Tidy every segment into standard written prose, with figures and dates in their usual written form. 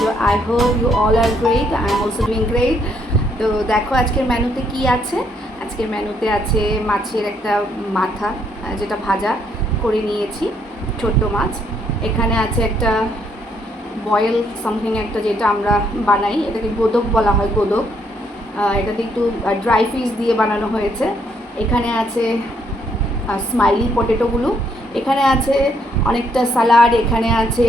So I hope you all are great. I am also doing great. তো দেখো আজকের মেনুতে কি আছে। আজকের মেনুতে আছে মাছের একটা মাথা, যেটা ভাজা করে নিয়েছি, ছোট্ট মাছ। এখানে আছে একটা বয়েল সামথিং একটা, যেটা আমরা বানাই, এটাকে গোদক বলা হয়, গোদক। এটাতে একটু ড্রাই ফিশ দিয়ে বানানো হয়েছে। এখানে আছে স্মাইলি পটেটোগুলো, এখানে আছে অনেকটা স্যালাড, এখানে আছে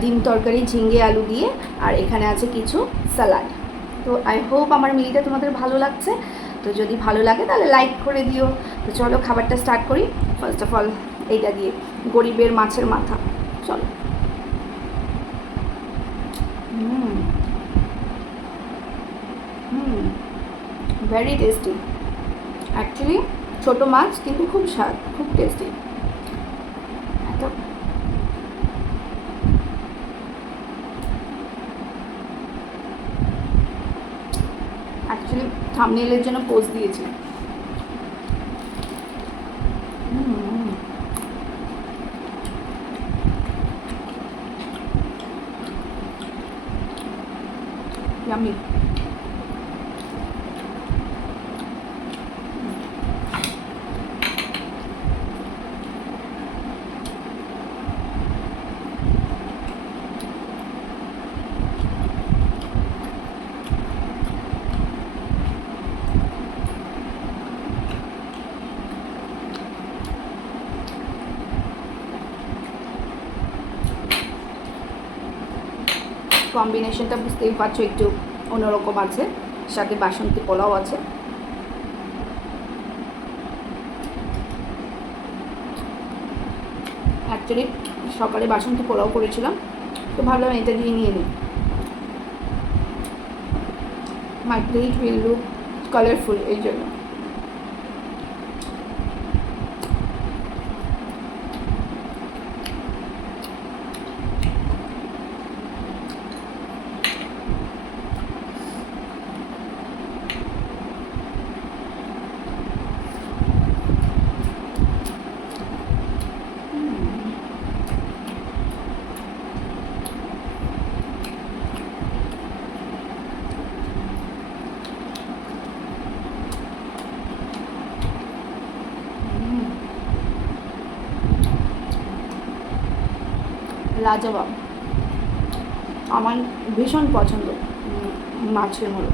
ডিম তরকারি ঝিঙে আলু দিয়ে, আর এখানে আছে কিছু স্যালাড। তো আই হোপ আমার মিলটা তোমাদের ভালো লাগছে। তো যদি ভালো লাগে তাহলে লাইক করে দিও। তো চলো খাবারটা স্টার্ট করি। ফার্স্ট অফ অল এইটা দিয়ে, গরিবের মাছের মাথা। চলো। Very tasty actually. ছোটো মাছ কিন্তু খুব স্বাদ, খুব টেস্টি। একটা অ্যাকচুয়ালি থাম্বনেইলের জন্য পোজ দিয়েছি। ইয়াম্মি। কম্বিনেশনটা বুঝতেই পারছো, একটু অন্যরকম আছে। সাথে বাসন্তী পোলাও আছে। অ্যাকচুয়ালি সকালে বাসন্তী পোলাও করেছিলাম, তো ভাবলাম এটা দিয়ে নিয়ে নিই। মাই প্লেট উইল লুক কালারফুল, এই জন্য। লাজবাব, আমার ভীষণ পছন্দ মাছের মতো।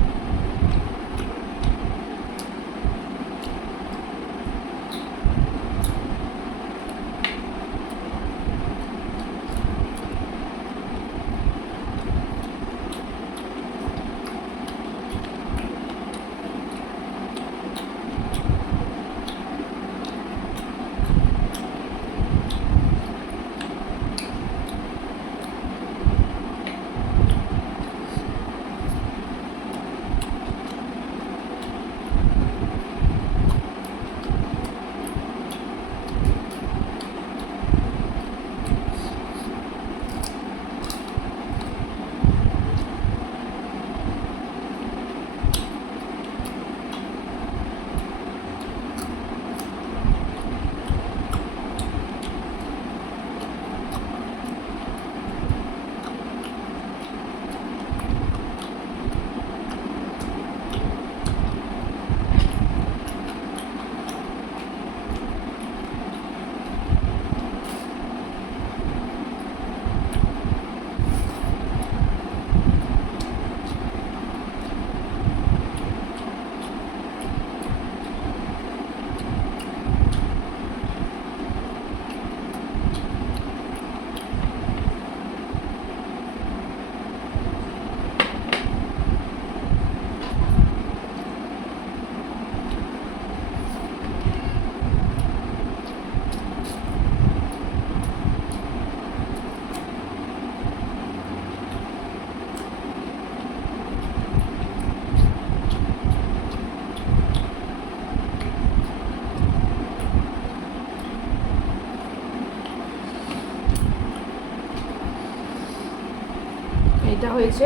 এটা হয়েছে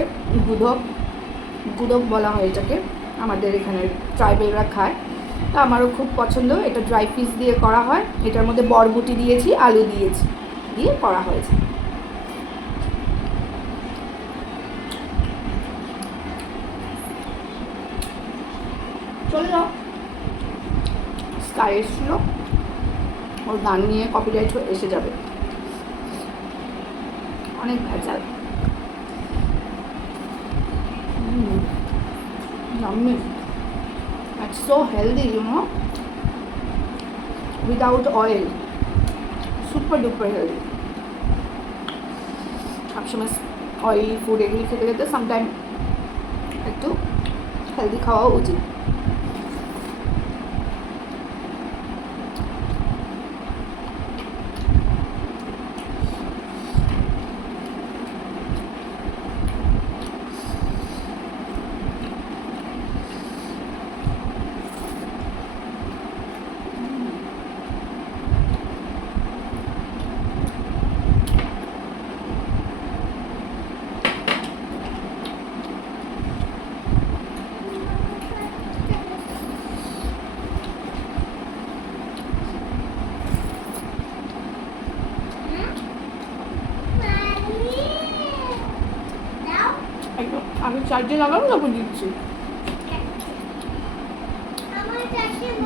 গুদক, গুদক বলা হয় এটাকে, আমাদের এখানের ট্রাইবেলরা খায়। তো আমারও খুব পছন্দ। এটা ড্রাই ফিশ দিয়ে করা হয়, এটার মধ্যে বরবটি দিয়েছি, আলু দিয়েছি, দিয়ে করা হয়েছে। চলে যাও। স্কাই এসেছিল, ওর গান নিয়ে কপিরাইট এসে যাবে, অনেক ভেজাল। Yummy. It's so healthy, you know, without oil. Super duper healthy. সবসময় অয়েলি ফুড এগুলি খেতে খেতে সামটাইম একটু হেলদি খাওয়া উচিত। আমি চার্জে লাগাবো, তারপর দিচ্ছি।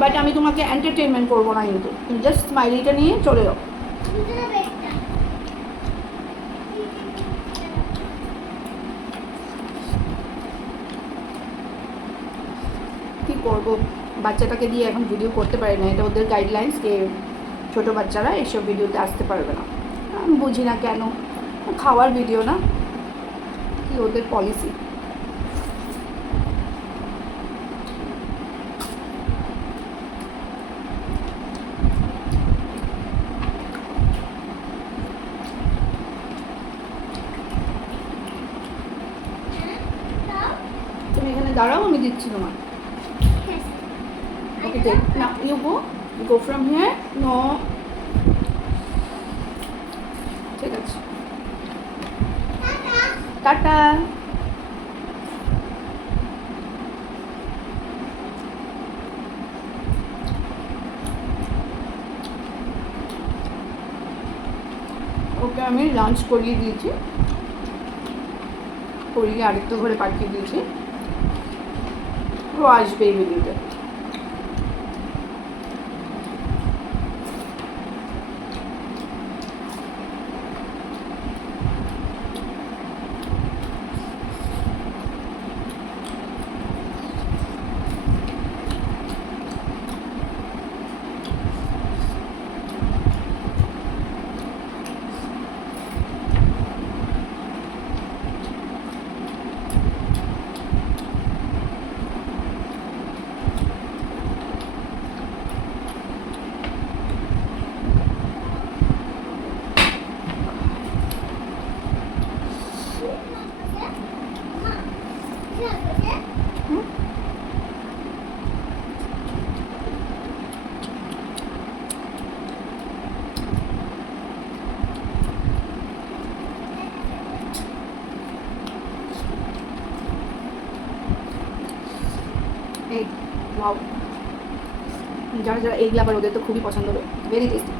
বাট আমি তোমাকে এন্টারটেনমেন্ট করবো না, কিন্তু তুমি জাস্ট স্মাইলিটা নিয়ে চলে যাও। কী করবো, বাচ্চাটাকে দিয়ে এখন ভিডিও করতে পারি না, এটা ওদের গাইডলাইন্স যে ছোটো বাচ্চারা এসব ভিডিওতে আসতে পারবে না। আমি বুঝি না কেন, খাওয়ার ভিডিও না, কি ওদের পলিসি। তুমি এখানে দাঁড়াও, আমি দিচ্ছি তোমার। ওকে, টেক না, you go from here. No, ঠিক আছে, টাটা। ওকে আমি লাঞ্চ করিয়ে দিয়েছি, করিয়ে আরেকটা ঘরে পাঠিয়ে দিয়েছি, ও আসবে এই ভিডিওতে। এগ, ওয়াও, যারা যারা এগ লাভার ওদের তো খুবই পছন্দ হবে, ভেরি টেস্টি।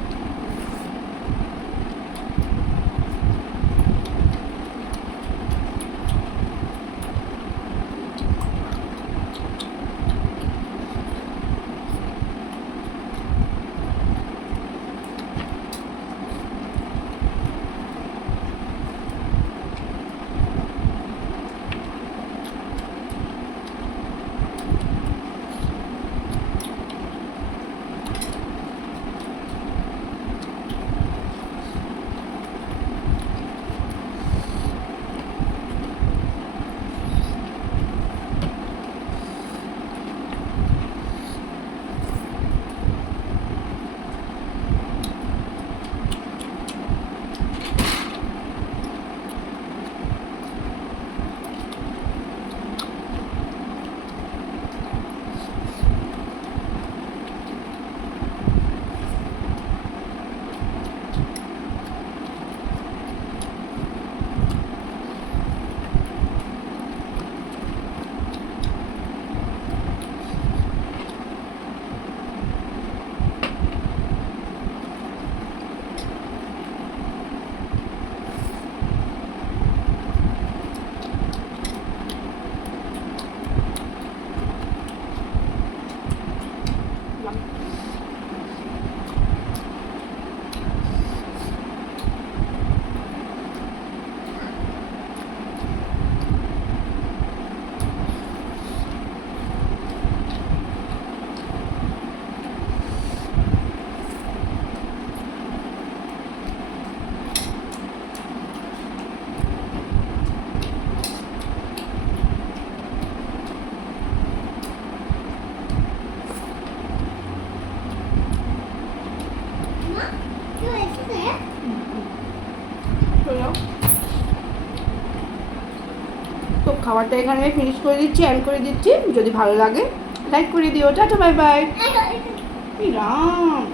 খাবারটা এখানে ফিনিশ করে দিচ্ছি, এন্ড করে দিচ্ছি। যদি ভালো লাগে লাইক করে দিও। Tata, bye bye. রাম।